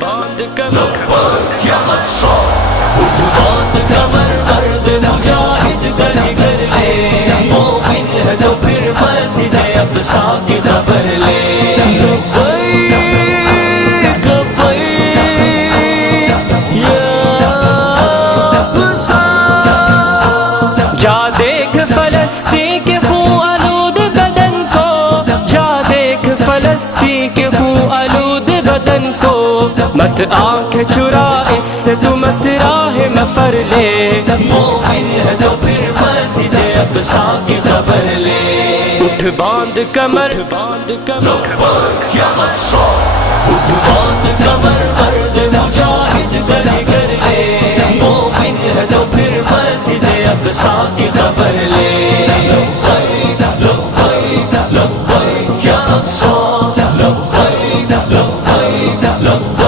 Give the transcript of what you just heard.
باندھ کمر یا اقصا، اٹھ باندھ کمر مرد مجاہد کا جگر لے، مومن ہے تو پھر مسجد اقصا کی خبر لے۔ لبیک لبیک یا اقصا، جا دیکھ فلسطین کے خون آلود بدن کو، جا دیکھ فلسطین کے خون آلود بدن کو، مت آنکھ چرا اس سے تو مت راہ مفر لے، مومن ہے تو پھر مسجد اقصا کی خبر لے۔ اٹھ باندھ کمر باندھ کمر یا اقصا، اٹھ باندھ کمر